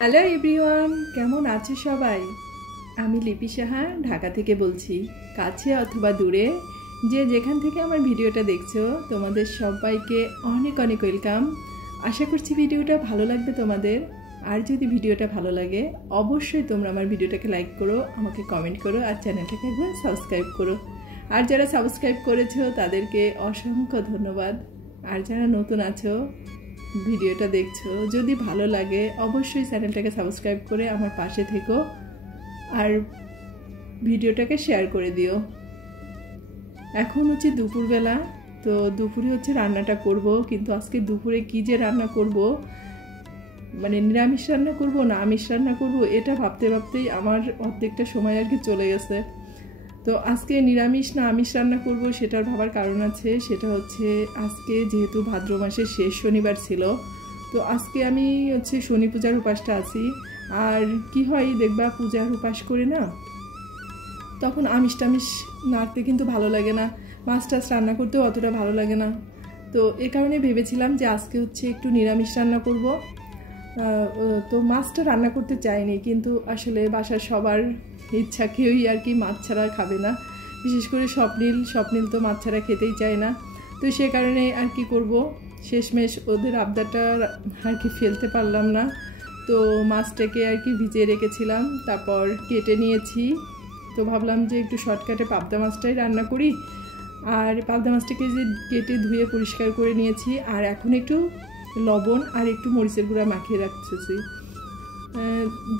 Hello everyone, কেমন আছো সবাই? আমি লিপি সাহা ঢাকা থেকে বলছি। কাছে অথবা দূরে যে যেখান থেকে আমার ভিডিওটা দেখছো, তোমাদের সবাইকে অনেক অনেক ওয়েলকাম। আশা করছি ভিডিওটা ভালো লাগবে তোমাদের। আর যদি ভিডিওটা ভালো লাগে অবশ্যই তোমরা আমার ভিডিওটাকে লাইক করো, আমাকে কমেন্ট করো আর চ্যানেলটাকে একবার সাবস্ক্রাইব করো। আর যারা সাবস্ক্রাইব করেছো তাদেরকে অসংখ্য ধন্যবাদ। আর যারা নতুন আছো ভিডিওটা দেখছো, যদি ভালো লাগে অবশ্যই চ্যানেলটাকে সাবস্ক্রাইব করে আমার পাশে থেকো আর ভিডিওটাকে শেয়ার করে দিও। এখন হচ্ছে দুপুরবেলা, তো দুপুরে হচ্ছে রান্নাটা করব, কিন্তু আজকে দুপুরে কি যে রান্না করব, মানে নিরামিষ রান্না করব না আমিষ রান্না করব, এটা ভাবতে ভাবতেই আমার অর্ধেকটা সময় আর কি চলে গেছে। তো আজকে নিরামিষ না আমিষ রান্না করব সেটার ভাবার কারণ আছে। সেটা হচ্ছে আজকে যেহেতু ভাদ্র মাসের শেষ শনিবার ছিল, তো আজকে আমি হচ্ছে শনি পূজার উপাসটা আছি। আর কি হয় দেখবা, পূজার উপাস করে না তখন আমিষ টামিষ নাড়তে কিন্তু ভালো লাগে না, মাছ টাছ রান্না করতেও অতটা ভালো লাগে না। তো এ কারণে ভেবেছিলাম যে আজকে হচ্ছে একটু নিরামিষ রান্না করব। তো মাছটা রান্না করতে চাইনি, কিন্তু আসলে বাসার সবার ইচ্ছা, কেউই আর কি মাছ ছাড়া খাবে না। বিশেষ করে স্বপ্নিল তো মাছ ছাড়া খেতেই চায় না। তো সে কারণে আর কি করব, শেষমেশ ওদের আবদারটা আর কি ফেলতে পারলাম না। তো মাছটাকে আর কি ভিজিয়ে রেখেছিলাম, তারপর কেটে নিয়েছি। তো ভাবলাম যে একটু শর্টকাটে পাবদা মাছটাই রান্না করি। আর পাবদা মাছটাকে যে কেটে ধুয়ে পরিষ্কার করে নিয়েছি, আর এখন একটু লবণ আর একটু মরিচের গুঁড়া মাখিয়ে রাখতেছি।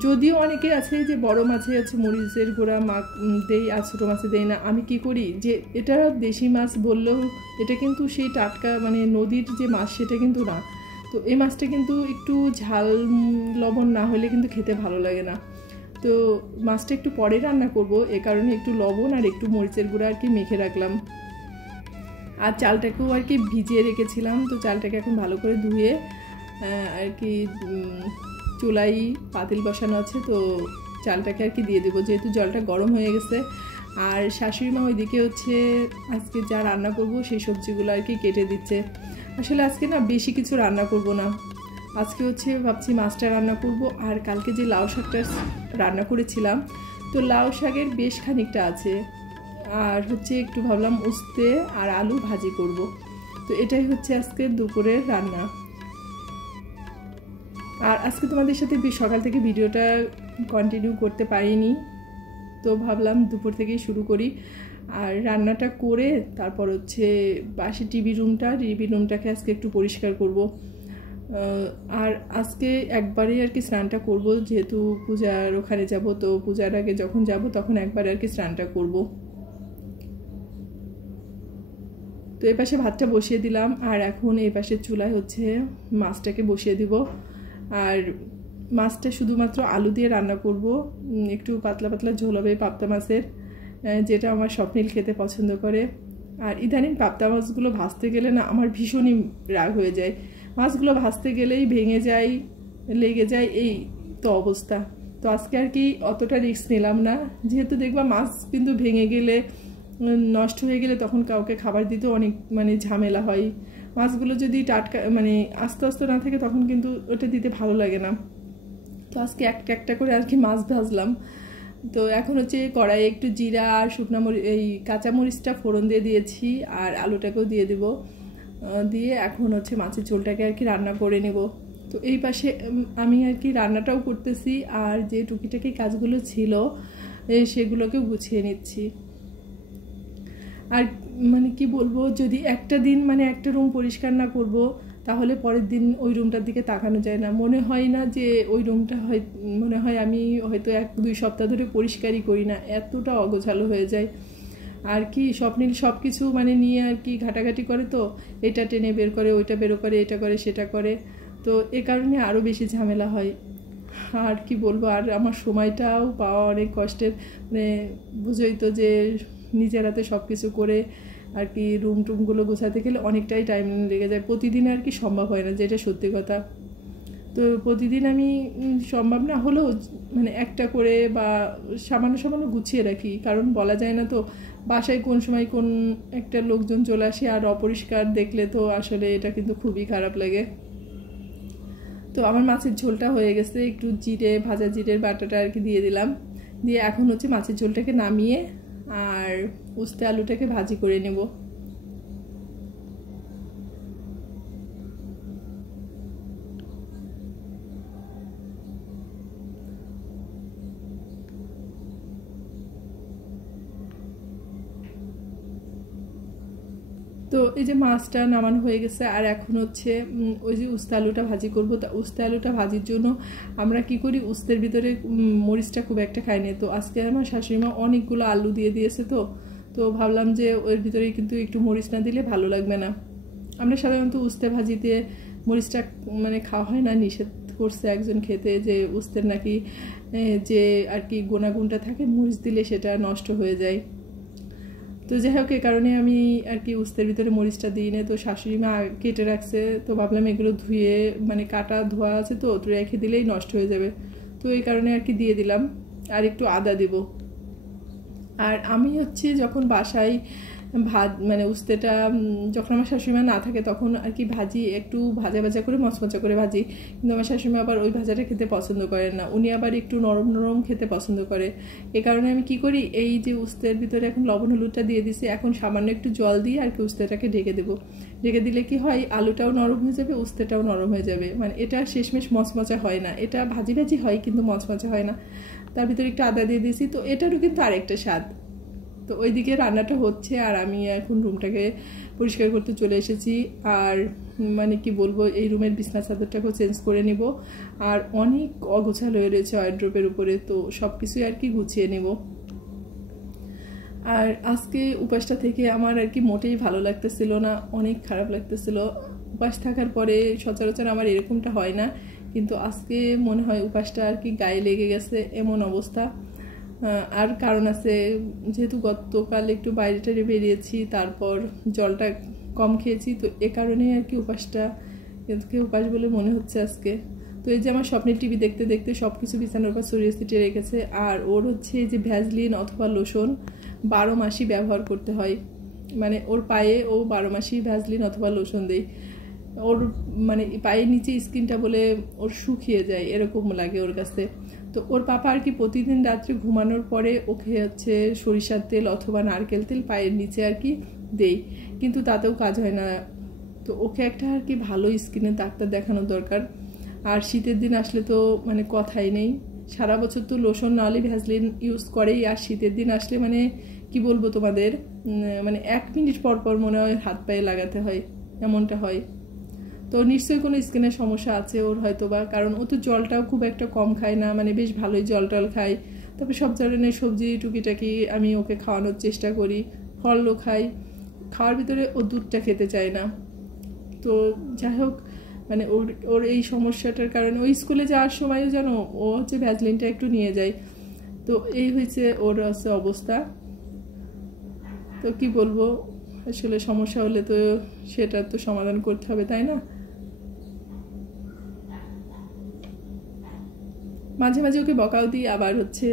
যদিও অনেকে আছে যে বড় মাছে আছে মরিচের গুঁড়া দেই আর ছোটো মাছে দেই না। আমি কি করি, যে এটা দেশি মাছ বললেও এটা কিন্তু সেই টাটকা মানে নদীর যে মাছ সেটা কিন্তু না। তো এই মাছটা কিন্তু একটু ঝাল লবণ না হলে কিন্তু খেতে ভালো লাগে না। তো মাছটা একটু পরে রান্না করব, এ কারণে একটু লবণ আর একটু মরিচের গুঁড়া আর কি মেখে রাখলাম। আর চালটাকেও আর কি ভিজিয়ে রেখেছিলাম। তো চালটাকে এখন ভালো করে ধুয়ে আর কি চুলাই পাতিল বসানো আছে, তো চালটাকে আর কি দিয়ে দেবো, যেহেতু জলটা গরম হয়ে গেছে। আর শাশুড়ি মা ওইদিকে হচ্ছে আজকে যা রান্না করব সেই সবজিগুলো আর কি কেটে দিচ্ছে। আসলে আজকে না বেশি কিছু রান্না করব না, আজকে হচ্ছে ভাবছি মাছটা রান্না করব। আর কালকে যে লাউ শাকটা রান্না করেছিলাম, তো লাউ শাকের বেশ খানিকটা আছে। আর হচ্ছে একটু ভাবলাম উস্তে আর আলু ভাজি করব। তো এটাই হচ্ছে আজকে দুপুরের রান্না। আর আজকে তোমাদের সাথে সকাল থেকে ভিডিওটা কন্টিনিউ করতে পারিনি, তো ভাবলাম দুপুর থেকেই শুরু করি। আর রান্নাটা করে তারপর হচ্ছে বাসি টিভি রুমটাকে আজকে একটু পরিষ্কার করব। আর আজকে একবারেই আর কি স্নানটা করব, যেহেতু পূজার ওখানে যাব। তো পূজার আগে যখন যাব তখন একবার আর কি স্নানটা করব। তো এই পাশে ভাতটা বসিয়ে দিলাম, আর এখন এই পাশে চুলায় হচ্ছে মাছটাকে বসিয়ে দিব। আর মাছটা শুধুমাত্র আলু দিয়ে রান্না করব, একটু পাতলা পাতলা ঝোল হবে পাবদা মাছের, যেটা আমার স্বপ্নিল খেতে পছন্দ করে। আর ইদানিং পাবদা মাছগুলো ভাজতে গেলে না আমার ভীষণই রাগ হয়ে যায়। মাছগুলো ভাজতে গেলেই ভেঙে যায়, লেগে যায়, এই তো অবস্থা। তো আজকে আর কি অতটা রিস্ক নিলাম না, যেহেতু দেখবা মাছ কিন্তু ভেঙে গেলে নষ্ট হয়ে গেলে তখন কাউকে খাবার দিতেও অনেক মানে ঝামেলা হয়। মাছগুলো যদি টাটকা মানে আস্তে আস্তে না থাকে তখন কিন্তু ওটা দিতে ভালো লাগে না। তো আজকে একটা একটা করে আর কি মাছ ভাজলাম। তো এখন হচ্ছে কড়াইয়ে একটু জিরা আর শুকনো এই কাঁচামরিচটা ফোড়ন দিয়ে দিয়েছি, আর আলুটাকেও দিয়ে দেব। দিয়ে এখন হচ্ছে মাছের ঝোলটাকে আর কি রান্না করে নেব। তো এই পাশে আমি আর কি রান্নাটাও করতেছি, আর যে টুকিটাকি কাজগুলো ছিল সেগুলোকেও গুছিয়ে নিচ্ছি। আর মানে কি বলবো, যদি একটা দিন মানে একটা রুম পরিষ্কার না করব তাহলে পরের দিন ওই রুমটার দিকে তাকানো যায় না। মনে হয় না যে ওই রুমটা মনে হয় আমি হয়তো 1-2 সপ্তাহ ধরে পরিষ্কারই করি না, এতটা অগোছালো হয়ে যায়। আর কি স্বপ্নিল সব কিছু মানে নিয়ে আর কি ঘাটাঘাটি করে, তো এটা টেনে বের করে, ওইটা বের করে, এটা করে সেটা করে, তো এ কারণে আরও বেশি ঝামেলা হয়। আর কি বলবো, আর আমার সময়টাও পাওয়া অনেক কষ্টের। মানে বুঝোই তো যে নিজের হাতে সব কিছু করে আর কি রুমগুলো গোছাতে গেলে অনেকটাই টাইম লেগে যায়। প্রতিদিন আর কি সম্ভব হয় না, যেটা সত্যি কথা। তো প্রতিদিন আমি সম্ভব না হলেও মানে একটা করে বা সামান্য সামান্য গুছিয়ে রাখি, কারণ বলা যায় না তো বাসায় কোন সময় কোন একটা লোকজন চলে আসে, আর অপরিষ্কার দেখলে তো আসলে এটা কিন্তু খুবই খারাপ লাগে। তো আমার মাছের ঝোলটা হয়ে গেছে, একটু জিরে, ভাজা জিরের বাটাটা আর কি দিয়ে দিলাম, দিয়ে এখন হচ্ছে মাছের ঝোলটাকে নামিয়ে আর উস্তে আলুটাকে ভাজি করে নেব। তো এই যে মাছটা নামানো হয়ে গেছে, আর এখন হচ্ছে ওই যে উস্তে আলুটা ভাজি করব। তা উস্তে আলুটা ভাজির জন্য আমরা কি করি, উস্তের ভিতরে মরিচটা খুব একটা খাই না। তো আজকে আমার শাশুড়িমা অনেকগুলো আলু দিয়ে দিয়েছে, তো ভাবলাম যে ওর ভিতরে কিন্তু একটু মরিচ না দিলে ভালো লাগবে না। আমরা সাধারণত উস্তে ভাজিতে মরিচটা মানে খাওয়া হয় না, নিষেধ করছে একজন খেতে, যে উস্তের নাকি যে আর কি গুণাগুণটা থাকে, মরিচ দিলে সেটা নষ্ট হয়ে যায়। তো যাই হোক, এই কারণে আমি আর কি উস্তের ভিতরে মরিচটা দিই না। তো শাশুড়ি মা কেটে রাখছে, তো ভাবলাম এগুলো ধুয়ে মানে কাটা ধোয়া আছে, তো রেখে দিলেই নষ্ট হয়ে যাবে। তো এই কারণে আর কি দিয়ে দিলাম, আর একটু আদা দেব। আর আমি হচ্ছে যখন বাসায় মানে উস্তেটা যখন আমার শাশুড়িমা না থাকে তখন আর কি ভাজি, একটু ভাজা ভাজা করে মচমচা করে ভাজি। কিন্তু আমার শাশুড়িমা আবার ওই ভাজাটা খেতে পছন্দ করেন না, উনি আবার একটু নরম নরম খেতে পছন্দ করে। এ কারণে আমি কি করি, এই যে উস্তের ভিতরে এখন লবণ হলুদটা দিয়ে দিছি, এখন সামান্য একটু জল দিয়ে আর কি উস্তেটাকে ঢেকে দেবো। ঢেকে দিলে কি হয়, আলুটাও নরম হয়ে যাবে, উস্তেটাও নরম হয়ে যাবে। মানে এটা শেষমেশ মচমচা হয় না, এটা ভাজি ভাজি হয় কিন্তু মচমচা হয় না। তার ভিতরে একটু আদা দিয়ে দিয়েছি, তো এটারও কিন্তু আরেকটা স্বাদ। তো ওইদিকে রান্নাটা হচ্ছে, আর আমি এখন রুমটাকে পরিষ্কার করতে চলে এসেছি। আর মানে কি বলবো, এই রুমের বিছনা চাদরটাকেও চেঞ্জ করে নিব। আর অনেক অগোছাল হয়ে রয়েছে ওয়ারড্রোবের উপরে, তো সব কিছুই আর কি গুছিয়ে নেব। আর আজকে উপাসটা থেকে আমার আর কি মোটেই ভালো লাগতেছিল না, অনেক খারাপ লাগতেছিল। উপাস থাকার পরে সচরাচর আমার এরকমটা হয় না, কিন্তু আজকে মনে হয় উপাসটা আর কি গায়ে লেগে গেছে, এমন অবস্থা। আর কারণ আছে, যেহেতু গতকাল একটু বাইরে টাইরে বেরিয়েছি, তারপর জলটা কম খেয়েছি, তো এ কারণেই আর কি উপাসটা উপাস বলে মনে হচ্ছে আজকে। তো এই যে আমার স্বপ্নের টিভি দেখতে দেখতে সব কিছু বিছানার উপর ছড়িয়ে ছিটিয়ে রেখেছে। আর ওর হচ্ছে এই যে ভ্যাজলিন অথবা লোশন 12 মাসই ব্যবহার করতে হয়, মানে ওর পায়ে ও 12 মাসই ভ্যাজলিন অথবা লোশন দেয়। ওর মানে পায়ের নিচে স্কিনটা বলে ওর শুকিয়ে যায়, এরকম লাগে ওর কাছে। তো ওর পাপা আর কি প্রতিদিন রাত্রে ঘুমানোর পরে ওকে হচ্ছে সরিষার তেল অথবা নারকেল তেল পায়ের নিচে আর কি দেই, কিন্তু তাতেও কাজ হয় না। তো ওকে একটা আর কি ভালো স্কিনের ডাক্তার দেখানোর দরকার। আর শীতের দিন আসলে তো মানে কথাই নেই, সারা বছর তো লোশন না হলে ভ্যাসলিন ইউজ করেই, আর শীতের দিন আসলে মানে কি বলবো তোমাদের, মানে 1 মিনিট পর পর মনে হয় হাত পায়ে লাগাতে হয়, এমনটা হয়। তো নিশ্চয়ই কোনো স্কিনের সমস্যা আছে ওর হয়তো বা, কারণ ও তো জলটাও খুব একটা কম খায় না, মানে বেশ ভালোই জল টল খায়। তারপরে সব ধরনের সবজি টুকিটাকি আমি ওকে খাওয়ানোর চেষ্টা করি, ফলও খাই, খাওয়ার ভিতরে ও দুধটা খেতে চায় না। তো যাই হোক, মানে ওর এই সমস্যাটার কারণে ওই স্কুলে যাওয়ার সময়ও যেন ও হচ্ছে ভ্যাসলিনটা একটু নিয়ে যায়। তো এই হয়েছে ওর হচ্ছে অবস্থা। তো কি বলবো, আসলে সমস্যা হলে তো সেটা তো সমাধান করতে হবে, তাই না? মাঝে মাঝে ওকে বকাও দিই, আবার হচ্ছে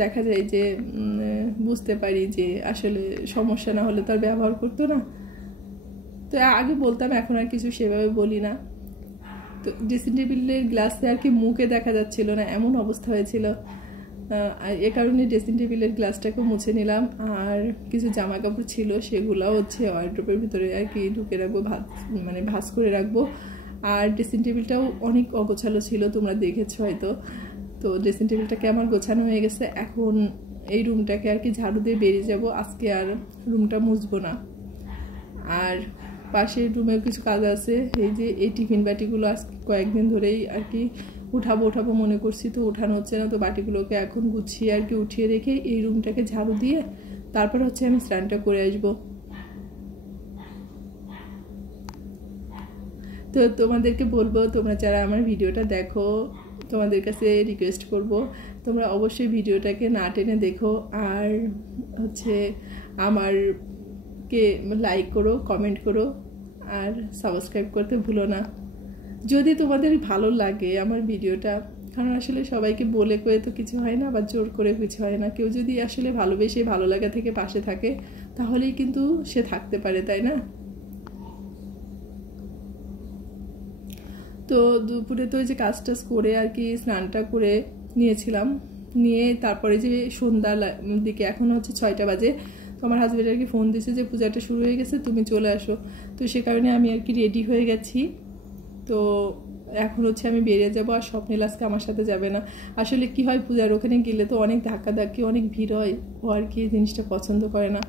দেখা যায় যে বুঝতে পারি যে আসলে সমস্যা না হলে তো আর ব্যবহার করতো না। তো আগে বলতাম, এখন আর কিছু সেভাবে বলি না। তো ড্রেসিং টেবিলের গ্লাসে আর কি মুখে দেখা যাচ্ছিল না, এমন অবস্থা হয়েছিল। এ কারণে ড্রেসিং টেবিলের গ্লাসটাকে মুছে নিলাম। আর কিছু জামা কাপড় ছিল, সেগুলোও হচ্ছে ওয়ারড্রোবের ভিতরে আর কি ঢুকে রাখবো, মানে ভাঁজ করে রাখবো। আর ড্রেসিং টেবিলটাও অনেক অগোছালো ছিল, তোমরা দেখেছো হয়তো। তো ড্রেসিং টেবিলটাকে আমার গোছানো হয়ে গেছে, এখন এই রুমটাকে আর কি ঝাড়ু দিয়ে বেরিয়ে যাব, আজকে আর রুমটা মুছবো না। আর পাশের রুমেও কিছু কাজ আছে, এই যে এই টিফিন বাটিগুলো আজ কয়েকদিন ধরেই আর কি উঠাবো মনে করছি, তো উঠানো হচ্ছে না। তো বাটিগুলোকে এখন গুছিয়ে আর কি উঠিয়ে রেখে এই রুমটাকে ঝাড়ু দিয়ে তারপর হচ্ছে আমি স্নানটা করে আসবো। তো তোমাদেরকে বলবো, তোমরা যারা আমার ভিডিওটা দেখো, তোমাদের কাছে রিকোয়েস্ট করব, তোমরা অবশ্যই ভিডিওটাকে না টেনে দেখো, আর হচ্ছে আমারকে লাইক করো, কমেন্ট করো, আর সাবস্ক্রাইব করতে ভুলো না যদি তোমাদের ভালো লাগে আমার ভিডিওটা। কারণ আসলে সবাইকে বলে কয়ে তো কিছু হয় না, বা জোর করে কিছু হয় না। কেউ যদি আসলে ভালোবেসে ভালো লাগা থেকে পাশে থাকে, তাহলেই কিন্তু সে থাকতে পারে, তাই না? তো তো দুপুরে তো ওই যে কাজ টাজ করে আর কি স্নানটা করে নিয়েছিলাম, নিয়ে তারপরে যে সন্ধ্যা দিকে এখন হচ্ছে 6টা বাজে, তো আমার হাজব্যান্ড আর কি ফোন দিয়েছে যে পূজাটা শুরু হয়ে গেছে, তুমি চলে আসো। তো সে কারণে আমি আর কি রেডি হয়ে গেছি। তো এখন হচ্ছে আমি বেরিয়ে যাবো, আর স্বপ্নিল আজকে আমার সাথে যাবে না। আসলে কি হয়, পূজার ওখানে গেলে তো অনেক ধাক্কাধাক্কি, অনেক ভিড় হয়, ও আর কি এই জিনিসটা পছন্দ করে না।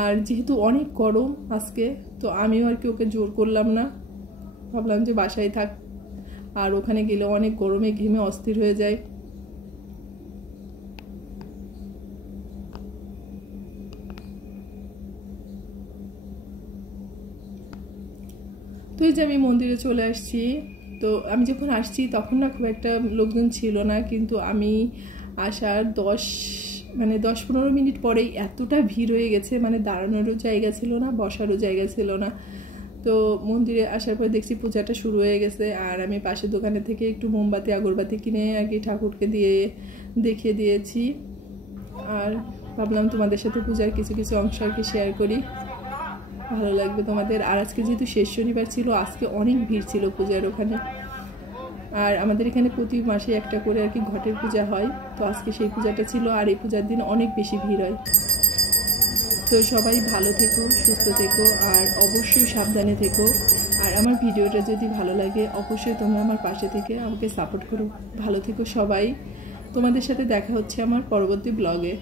আর যেহেতু অনেক গরম আজকে, তো আমিও আর কি ওকে জোর করলাম না, ভাবলাম যে বাসায় থাক, আর ওখানে গেলে অনেক গরমে ঘেমে অস্থির হয়ে যায়। তো এই যে আমি মন্দিরে চলে আসছি। তো আমি যখন আসছি তখন না খুব একটা লোকজন ছিল না, কিন্তু আমি আসার 10-15 মিনিট পরেই এতটা ভিড় হয়ে গেছে, মানে দাঁড়ানোরও জায়গা ছিল না, বসারও জায়গা ছিল না। তো মন্দিরে আসার পর দেখছি পূজাটা শুরু হয়ে গেছে, আর আমি পাশের দোকানে থেকে একটু মোমবাতি আগরবাতি কিনে আর কি ঠাকুরকে দেখিয়ে দিয়েছি। আর ভাবলাম তোমাদের সাথে পূজার কিছু কিছু অংশ আর কি শেয়ার করি, ভালো লাগবে তোমাদের। আর আজকে যেহেতু শেষ শনিবার ছিল, আজকে অনেক ভিড় ছিল পূজার ওখানে। আর আমাদের এখানে প্রতি মাসে একটা করে আর কি ঘটের পূজা হয়, তো আজকে সেই পূজাটা ছিল, আর এই পূজার দিন অনেক বেশি ভিড় হয়। তো সবাই ভালো থেকো, সুস্থ থেকো, আর অবশ্যই সাবধানে থেকো। আর আমার ভিডিওটা যদি ভালো লাগে অবশ্যই তোমরা আমার পাশে থেকে আমাকে সাপোর্ট করো। ভালো থেকো সবাই, তোমাদের সাথে দেখা হচ্ছে আমার পরবর্তী ব্লগে।